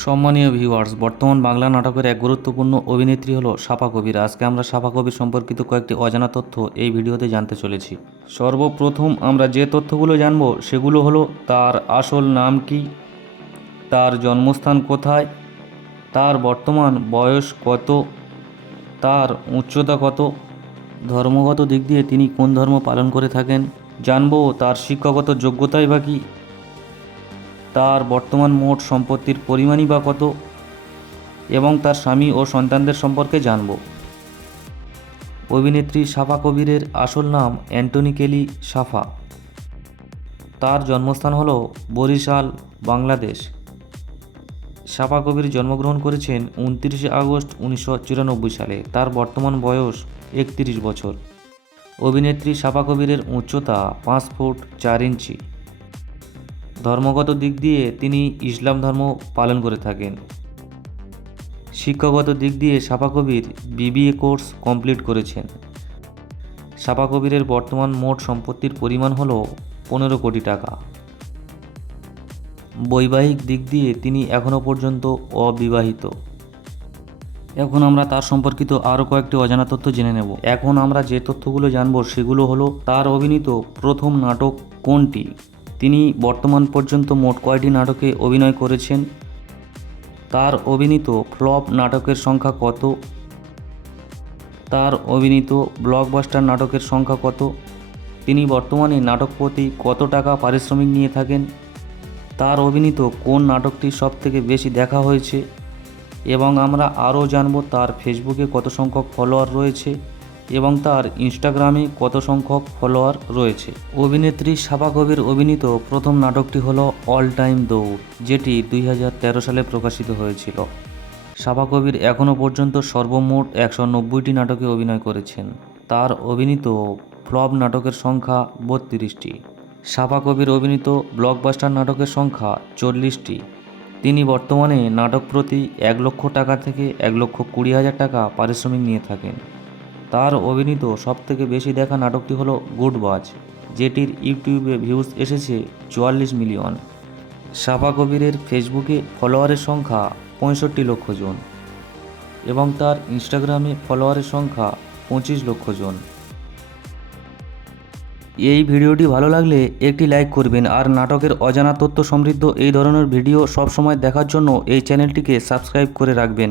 সম্মানীয় ভিউয়ার্স বর্তমান বাংলা নাটকের এক গুরুত্বপূর্ণ অভিনেত্রী হলো সাপা কবির। আজকে আমরা সাপা কবির সম্পর্কিত কয়েকটি অজানা তথ্য এই ভিডিওতে জানতে চলেছি। সর্বপ্রথম আমরা যে তথ্যগুলো জানব সেগুলো হলো তার আসল নাম কি, তার জন্মস্থান কোথায়, তার বর্তমান বয়স কত, তার উচ্চতা কত, ধর্মগত দিক দিয়ে তিনি কোন ধর্ম পালন করে থাকেন, জানব তার শিক্ষাগত যোগ্যতাই বা কী তার বর্তমান মোট সম্পত্তির পরিমাণই বা কত এবং তার স্বামী ও সন্তানদের সম্পর্কে জানব। অভিনেত্রী সাফা কবিরের আসল নাম অ্যান্টনি কেলি সাফা তার জন্মস্থান হল বরিশাল, বাংলাদেশ। সাফা কবির জন্মগ্রহণ করেছেন উনত্রিশে আগস্ট উনিশশো চুরানব্বই সালে। তার বর্তমান বয়স একত্রিশ বছর। অভিনেত্রী সাফা কবিরের উচ্চতা পাঁচ ফুট চার ইঞ্চি। ধর্মগত দিক দিয়ে তিনি ইসলাম ধর্ম পালন করে থাকেন। শিক্ষাগত দিক দিয়ে Sapa Kabir BBA course complete করেছেন। সাপা কবিরের বর্তমান মোট সম্পত্তির পরিমাণ হল পনেরো কোটি টাকা। বৈবাহিক দিক দিয়ে তিনি এখনও পর্যন্ত অবিবাহিত। এখন আমরা তার সম্পর্কিত আরও কয়েকটি অজানা তথ্য জেনে নেব। এখন আমরা যে তথ্যগুলো জানব সেগুলো হলো তার অভিনীত প্রথম নাটক কোনটি? তিনি বর্তমান পর্যন্ত মোট কয়টি নাটকে অভিনয় করেছেন? তার অভিনীত ফ্লপ নাটকের সংখ্যা কত? তার অভিনীত ব্লকবাস্টার নাটকের সংখ্যা কত? তিনি বর্তমানে নাটক প্রতি কত টাকা পারিশ্রমিক নিয়ে থাকেন? তার অভিনীত কোন নাটকটি সবথেকে বেশি দেখা হয়েছে? এবং আমরা আরও জানব তার ফেসবুকে কত সংখ্যক ফলোয়ার রয়েছে? এবং তার ইনস্টাগ্রামে কত সংখ্যক ফলোয়ার রয়েছে। অভিনেত্রী সাবা কবির অভিনীত প্রথম নাটকটি হল অল টাইম দৌড়, যেটি দুই হাজার তেরো সালে প্রকাশিত হয়েছিল। সাবা কবির এখনও পর্যন্ত সর্বমোট একশো নব্বইটি নাটকে অভিনয় করেছেন। তার অভিনীত ফ্লপ নাটকের সংখ্যা বত্রিশটি। সাপা কবির অভিনীত ব্লকবাস্টার নাটকের সংখ্যা চল্লিশটি। তিনি বর্তমানে নাটক প্রতি এক লক্ষ টাকা থেকে এক লক্ষ কুড়ি হাজার টাকা পারিশ্রমিক নিয়ে থাকেন। তার অভিনীত সবথেকে বেশি দেখা নাটকটি হলো গুড বাজ, যেটির ইউটিউবে ভিউজ এসেছে চুয়াল্লিশ মিলিয়ন। সাফা কবিরের ফেসবুকে ফলোয়ারের সংখ্যা পঁয়ষট্টি লক্ষ জন এবং তার ইনস্টাগ্রামে ফলোয়ারের সংখ্যা পঁচিশ লক্ষ জন। এই ভিডিওটি ভালো লাগলে একটি লাইক করবেন আর নাটকের অজানা তথ্য সমৃদ্ধ এই ধরনের ভিডিও সবসময় দেখার জন্য এই চ্যানেলটিকে সাবস্ক্রাইব করে রাখবেন।